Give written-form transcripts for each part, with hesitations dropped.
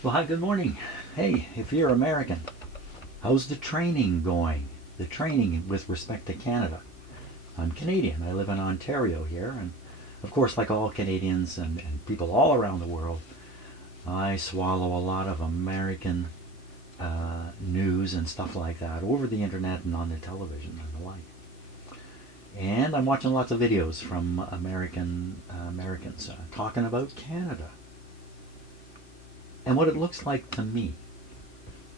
Well, hi, good morning. Hey, if you're American, how's the training going? The training with respect to Canada. I'm Canadian. I live in Ontario here, and of course, like all Canadians and people all around the world, I swallow a lot of American news and stuff like that over the internet and on the television and the like. And I'm watching lots of videos from Americans talking about Canada and what it looks like to me.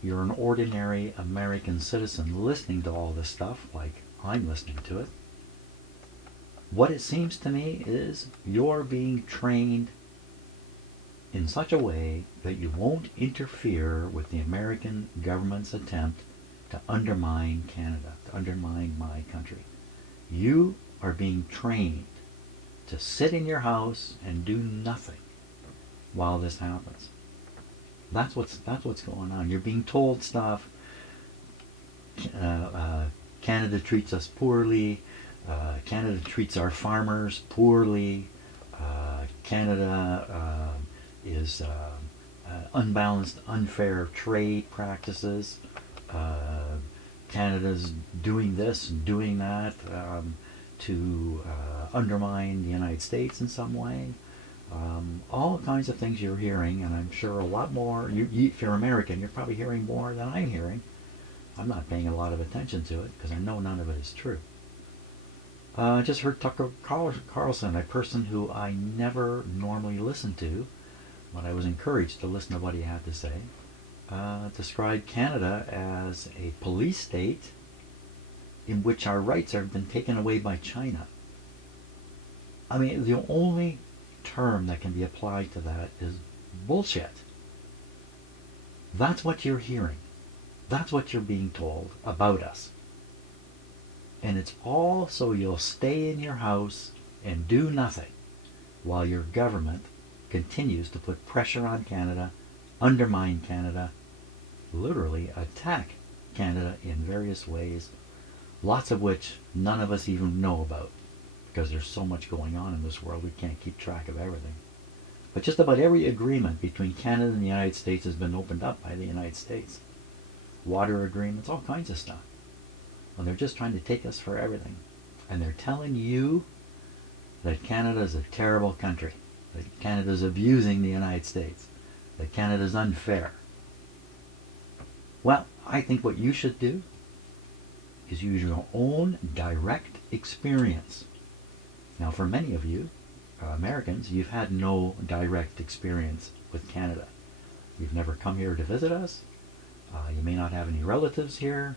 You're an ordinary American citizen listening to all this stuff like I'm listening to it. What it seems to me is you're being trained in such a way that you won't interfere with the American government's attempt to undermine Canada, to undermine my country. You are being trained to sit in your house and do nothing while this happens. That's what's going on. You're being told stuff. Uh, uh, Canada treats us poorly. Canada treats our farmers poorly. Canada is unbalanced, unfair trade practices. Canada's doing this and doing that to undermine the United States in some way. All kinds of things you're hearing, and I'm sure a lot more. If you're American, you're probably hearing more than I'm hearing. I'm not paying a lot of attention to it because I know none of it is true. I just heard Tucker Carlson, a person who I never normally listen to, but I was encouraged to listen to what he had to say, describe Canada as a police state in which our rights have been taken away by China. I mean, the only term that can be applied to that is bullshit. That's what you're hearing. That's what you're being told about us. And it's all so you'll stay in your house and do nothing while your government continues to put pressure on Canada, undermine Canada, literally attack Canada in various ways, lots of which none of us even know about because there's so much going on in this world we can't keep track of everything. But just about every agreement between Canada and the United States has been opened up by the United States. Water agreements, all kinds of stuff. And they're just trying to take us for everything. And they're telling you that Canada is a terrible country, that Canada is abusing the United States, that Canada is unfair. Well, I think what you should do is use your own direct experience. Now, for many of you, Americans, you've had no direct experience with Canada. You've never come here to visit us. You may not have any relatives here.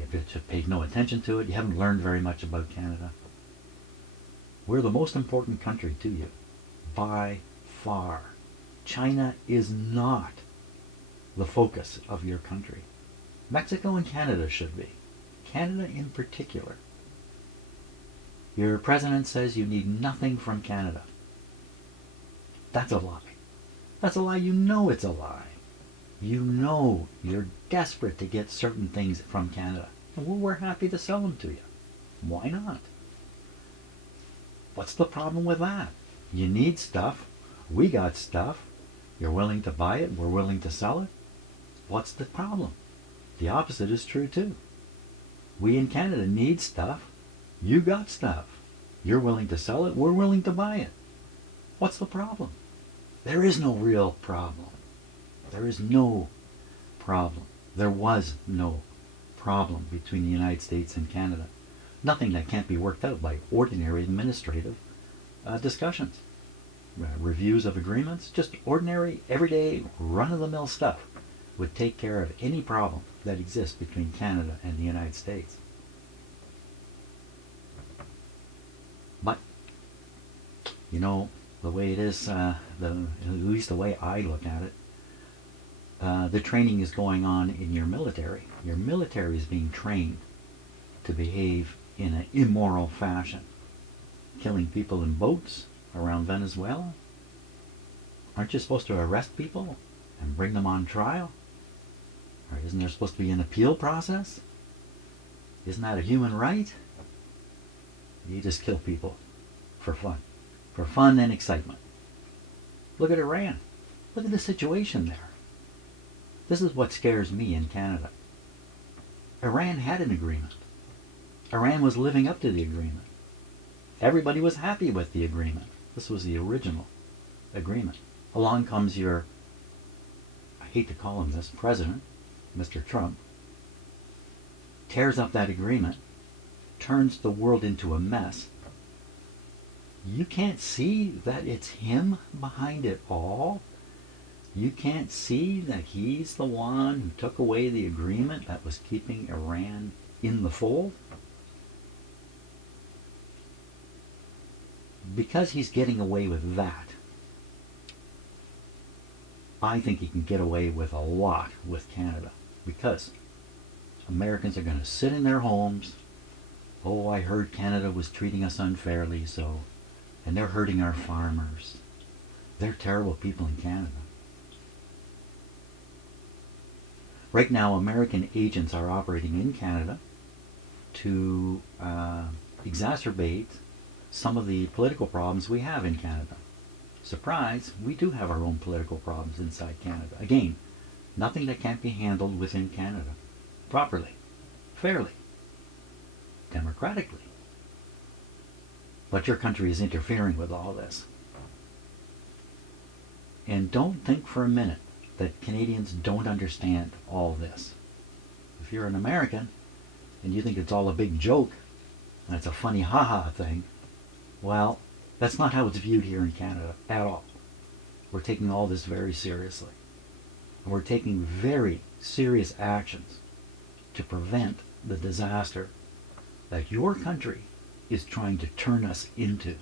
You've paid no attention to it. You haven't learned very much about Canada. We're the most important country to you, by far. China is not the focus of your country. Mexico and Canada should be. Canada in particular. Your president says you need nothing from Canada. That's a lie. That's a lie. You know it's a lie. You know you're desperate to get certain things from Canada. And we're happy to sell them to you. Why not? What's the problem with that? You need stuff. We got stuff. You're willing to buy it. We're willing to sell it. What's the problem? The opposite is true too. We in Canada need stuff. You got stuff. You're willing to sell it. We're willing to buy it. What's the problem? There is no real problem. There is no problem. There was no problem between the United States and Canada. Nothing that can't be worked out by ordinary administrative discussions. Reviews of agreements, just ordinary, everyday, run-of-the-mill stuff would take care of any problem that exists between Canada and the United States. But, you know, the way it is, at least the way I look at it, the training is going on in your military. Your military is being trained to behave in an immoral fashion, killing people in boats around Venezuela. Aren't you supposed to arrest people and bring them on trial? Or isn't there supposed to be an appeal process? Isn't that a human right? You just kill people for fun and excitement. Look at Iran. Look at the situation there. This is what scares me in Canada. Iran had an agreement. Iran was living up to the agreement. Everybody was happy with the agreement. This was the original agreement. Along comes your, I hate to call him this, president, Mr. Trump, tears up that agreement, turns the world into a mess. You can't see that it's him behind it all. You can't see that he's the one who took away the agreement that was keeping Iran in the fold. Because he's getting away with that, I think he can get away with a lot with Canada, because Americans are going to sit in their homes. Oh, I heard Canada was treating us unfairly, and they're hurting our farmers. They're terrible people in Canada. Right now, American agents are operating in Canada to exacerbate some of the political problems we have in Canada. Surprise, we do have our own political problems inside Canada. Again, nothing that can't be handled within Canada properly, fairly, democratically. But your country is interfering with all this. And don't think for a minute that Canadians don't understand all this. If you're an American and you think it's all a big joke, and it's a funny ha-ha thing, well, that's not how it's viewed here in Canada at all. We're taking all this very seriously. And we're taking very serious actions to prevent the disaster that your country is trying to turn us into.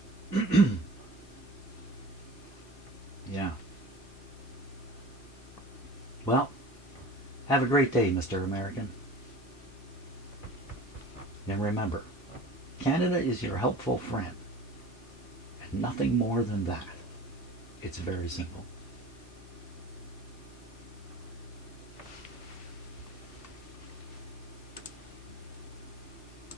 Yeah. Well, have a great day, Mr. American. And remember, Canada is your helpful friend. And nothing more than that. It's very simple.